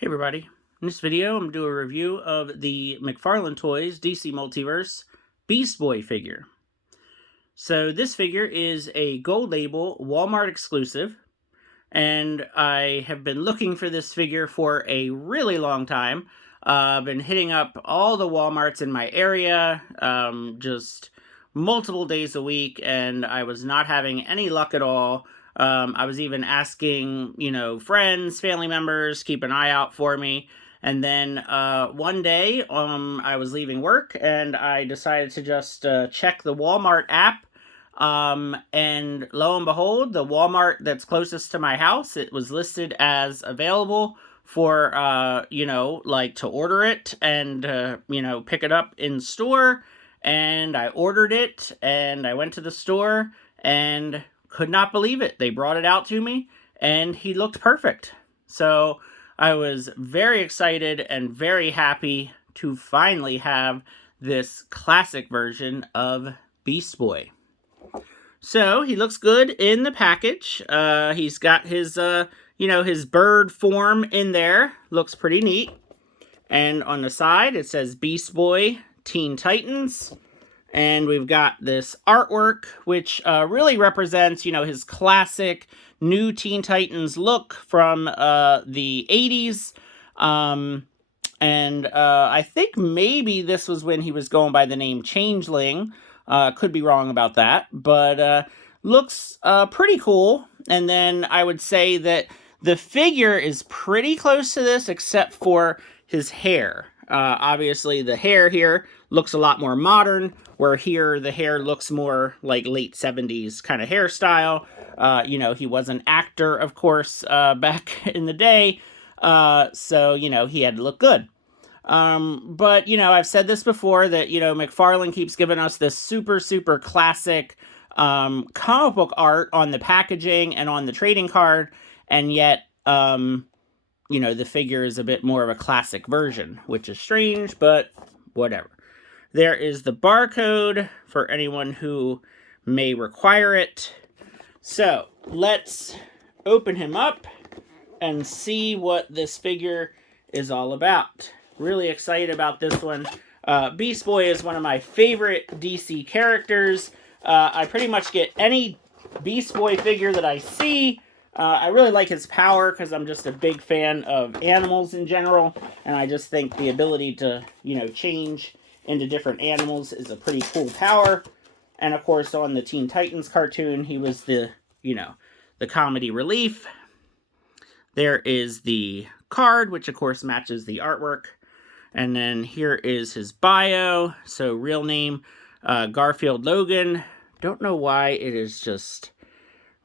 Hey everybody, in this video I'm going to do a review of the McFarlane Toys DC Multiverse Beast Boy figure. So this figure is a gold label Walmart exclusive, and I have been looking for this figure for a really long time. I've been hitting up all the Walmarts in my area, just multiple days a week, and I was not having any luck at all. I was even asking, friends, family members, keep an eye out for me. And then one day, I was leaving work and I decided to just check the Walmart app. And lo and behold, the Walmart that's closest to my house, it was listed as available for, to order it and, pick it up in store. And I ordered it and I went to the store and could not believe it. They brought it out to me and he looked perfect. So I was very excited and very happy to finally have this classic version of Beast Boy. So he looks good in the package. He's got his, his bird form in there. Looks pretty neat. And on the side, it says Beast Boy Teen Titans. And we've got this artwork, which really represents, his classic new Teen Titans look from the 80s. I think maybe this was when he was going by the name Changeling. Could be wrong about that, but looks pretty cool. And then I would say that the figure is pretty close to this, except for his hair. Obviously, the hair here looks a lot more modern, where here the hair looks more like late 70s kind of hairstyle. He was an actor, of course, back in the day, so, he had to look good. But, I've said this before, that, McFarlane keeps giving us this super, super classic comic book art on the packaging and on the trading card, and yet, the figure is a bit more of a classic version, which is strange, but whatever. There is the barcode for anyone who may require it. So let's open him up and see what this figure is all about. Really excited about this one. Beast Boy is one of my favorite DC characters. I pretty much get any Beast Boy figure that I see. I really like his power because I'm just a big fan of animals in general, and I just think the ability to, change into different animals is a pretty cool power. And of course, on the Teen Titans cartoon, he was the, the comedy relief. There is the card, which of course matches the artwork. And then here is his bio. So real name, Garfield Logan. Don't know why it is just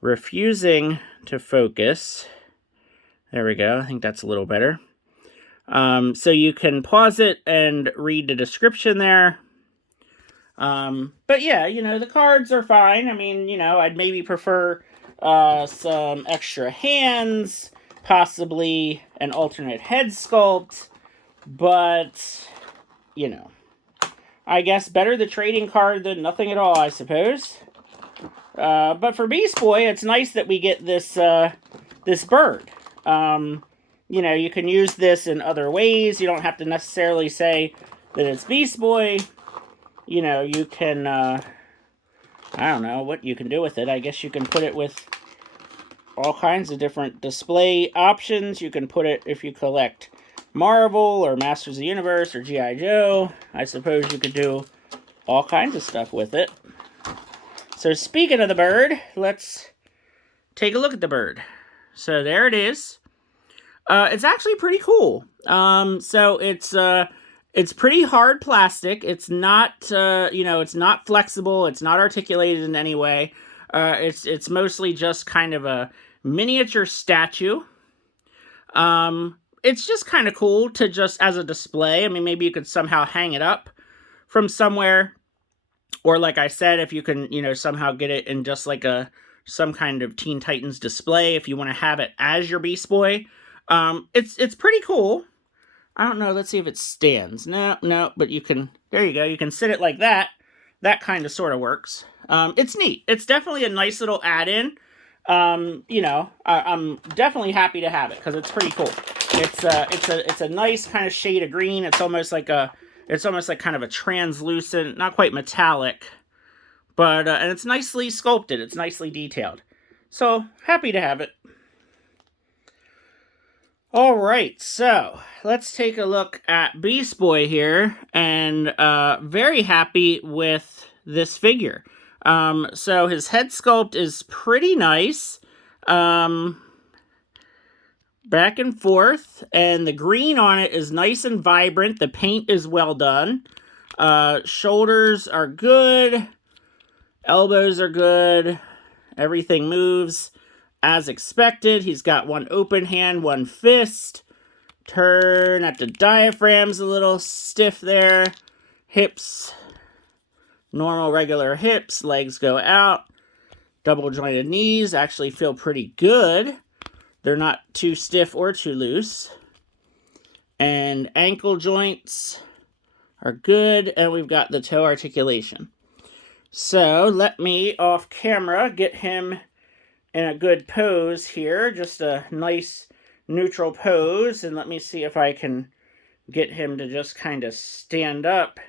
refusing to focus. There we go. I think that's a little better. So you can pause it and read the description there. But yeah, the cards are fine. I mean, I'd maybe prefer some extra hands, possibly an alternate head sculpt, but, I guess better the trading card than nothing at all, I suppose. But for Beast Boy, it's nice that we get this, this bird. You can use this in other ways. You don't have to necessarily say that it's Beast Boy. You can, I don't know what you can do with it. I guess you can put it with all kinds of different display options. You can put it if you collect Marvel or Masters of the Universe or G.I. Joe. I suppose you could do all kinds of stuff with it. So speaking of the bird, let's take a look at the bird. So there it is. It's actually pretty cool. So it's pretty hard plastic. It's not, it's not flexible. It's not articulated in any way. It's mostly just kind of a miniature statue. It's just kind of cool to just as a display. I mean, maybe you could somehow hang it up from somewhere. Or like I said, if you can, somehow get it in just like some kind of Teen Titans display, if you want to have it as your Beast Boy. It's pretty cool. I don't know. Let's see if it stands. No, but you can, there you go. You can sit it like that. That kind of sort of works. It's neat. It's definitely a nice little add-in. I'm definitely happy to have it because it's pretty cool. It's a nice kind of shade of green. It's almost like kind of a translucent, not quite metallic, but and it's nicely sculpted. It's nicely detailed. So happy to have it. All right, so let's take a look at Beast Boy here, and very happy with this figure. So his head sculpt is pretty nice. Back and forth, and the green on it is nice and vibrant. The paint is well done. Shoulders are good. Elbows are good. Everything moves as expected. He's got one open hand, one fist. Turn at the diaphragm's a little stiff there. Hips, normal regular hips. Legs go out. Double jointed knees actually feel pretty good. They're not too stiff or too loose. And ankle joints are good. And we've got the toe articulation. So let me, off camera, get him in a good pose here. Just a nice neutral pose. And let me see if I can get him to just kind of stand up.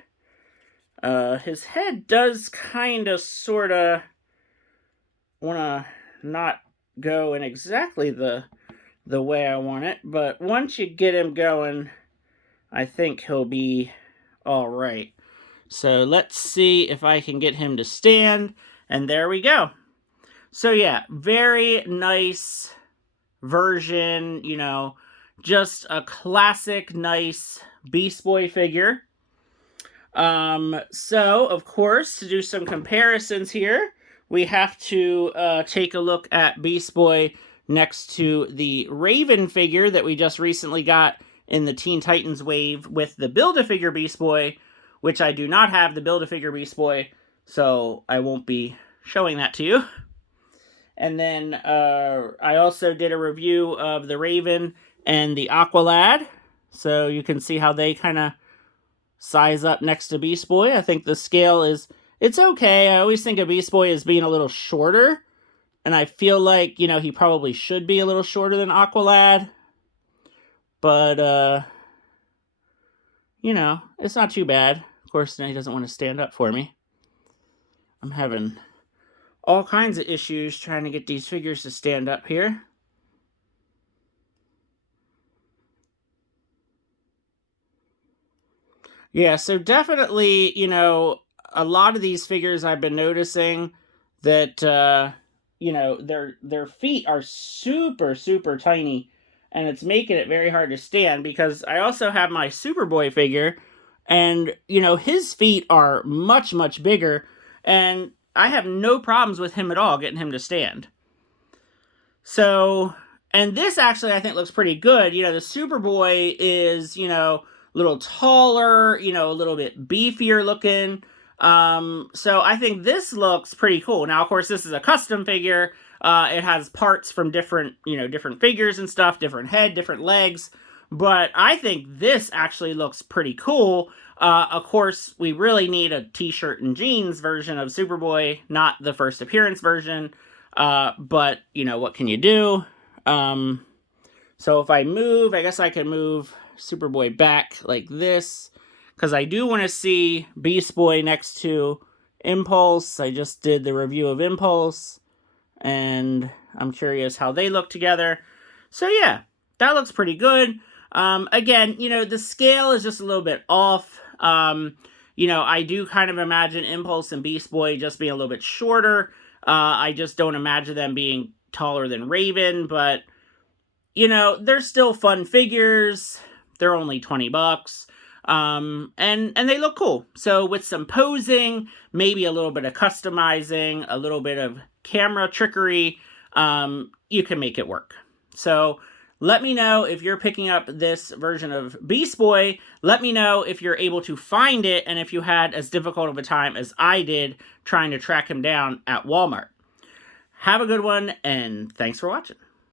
His head does kind of sort of want to not go in exactly the way I want it, but once you get him going, I think he'll be all right. So let's see if I can get him to stand, and there we go. So yeah, very nice version, you know, just a classic nice Beast Boy figure. So of course, to do some comparisons here, we have to take a look at Beast Boy next to the Raven figure that we just recently got in the Teen Titans wave with the Build-A-Figure Beast Boy, which I do not have the Build-A-Figure Beast Boy, so I won't be showing that to you. And then I also did a review of the Raven and the Aqualad, so you can see how they kind of size up next to Beast Boy. I think the scale is... it's okay. I always think of Beast Boy as being a little shorter. And I feel like, you know, he probably should be a little shorter than Aqualad. But, you know, it's not too bad. Of course, now he doesn't want to stand up for me. I'm having all kinds of issues trying to get these figures to stand up here. Yeah, so definitely, you know... a lot of these figures I've been noticing that, you know, their feet are super, super tiny, and it's making it very hard to stand, because I also have my Superboy figure, and, you know, his feet are much, much bigger, and I have no problems with him at all getting him to stand. So, and this actually I think looks pretty good. You know, the Superboy is, you know, a little taller, you know, a little bit beefier looking. So I think this looks pretty cool. Now, of course, this is a custom figure. It has parts from different, you know, different figures and stuff, different head, different legs. But I think this actually looks pretty cool. Of course, we really need a t-shirt and jeans version of Superboy, not the first appearance version. But, you know, what can you do? So if I move, I guess I can move Superboy back like this, because I do want to see Beast Boy next to Impulse. I just did the review of Impulse, and I'm curious how they look together. So yeah, that looks pretty good. Again, you know, the scale is just a little bit off. You know, I do kind of imagine Impulse and Beast Boy just being a little bit shorter. I just don't imagine them being taller than Raven, but, you know, they're still fun figures. They're only $20. And they look cool. So with some posing, maybe a little bit of customizing, a little bit of camera trickery, you can make it work. So let me know if you're picking up this version of Beast Boy. Let me know if you're able to find it, and if you had as difficult of a time as I did trying to track him down at Walmart. Have a good one, and thanks for watching.